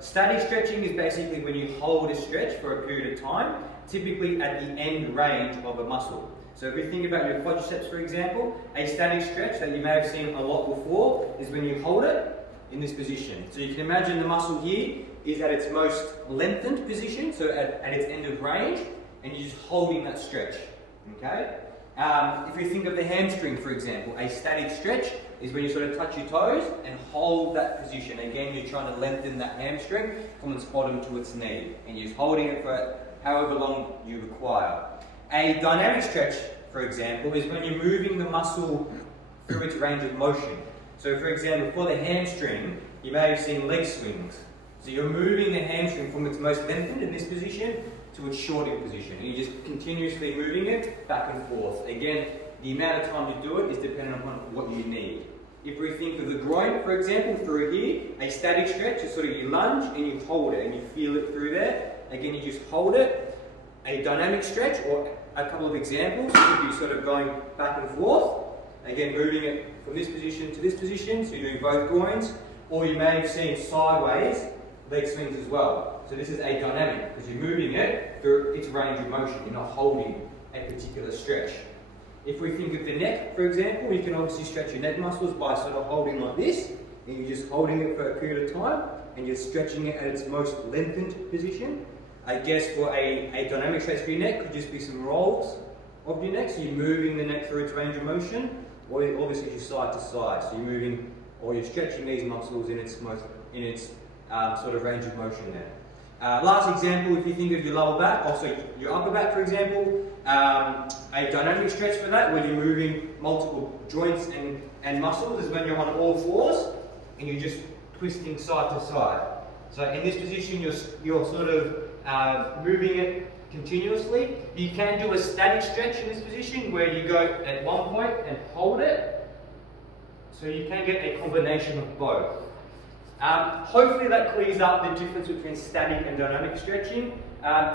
static stretching is basically when you hold a stretch for a period of time, typically at the end range of a muscle. So if you think about your quadriceps, for example, a static stretch that you may have seen a lot before is when you hold it in this position. So you can imagine the muscle here is at its most lengthened position, so at its end of range, and you're just holding that stretch, okay? If you think of the hamstring, for example, a static stretch is when you sort of touch your toes and hold that position. Again, you're trying to lengthen that hamstring from its bottom to its knee, and you're just holding it for however long you require. A dynamic stretch, for example, is when you're moving the muscle through its range of motion. So for example, for the hamstring, you may have seen leg swings. So you're moving the hamstring from its most lengthened in this position to its shortened position. And you're just continuously moving it back and forth. Again, the amount of time you do it is dependent upon what you need. If we think of the groin, for example, through here, a static stretch is sort of you lunge and you hold it and you feel it through there. Again, you just hold it. A dynamic stretch, or a couple of examples, could be sort of going back and forth. Again, moving it from this position to this position, so you're doing both groins. Or you may have seen sideways leg swings as well. So this is a dynamic, because you're moving it through its range of motion. You're not holding a particular stretch. If we think of the neck, for example, you can obviously stretch your neck muscles by sort of holding like this, and you're just holding it for a period of time, and you're stretching it at its most lengthened position. I guess for a dynamic stretch for your neck could just be some rolls of your neck, so you're moving the neck through its range of motion, or obviously just side to side, so you're moving, or you're stretching these muscles in its sort of range of motion there. Last example, if you think of your lower back, also your upper back, for example, a dynamic stretch for that, where you're moving multiple joints and muscles, is when you're on all fours and you're just twisting side to side. So in this position, you're sort of moving it continuously. You can do a static stretch in this position where you go at one point and hold it. So you can get a combination of both. Hopefully that clears up the difference between static and dynamic stretching.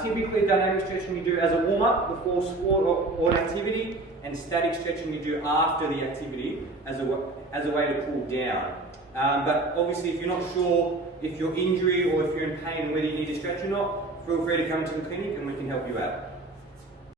Typically dynamic stretching you do as a warm-up before sport or an activity, and static stretching you do after the activity as a way to cool down. But obviously if you're not sure if you're injured or if you're in pain and whether you need to stretch or not, feel free to come to the clinic and we can help you out.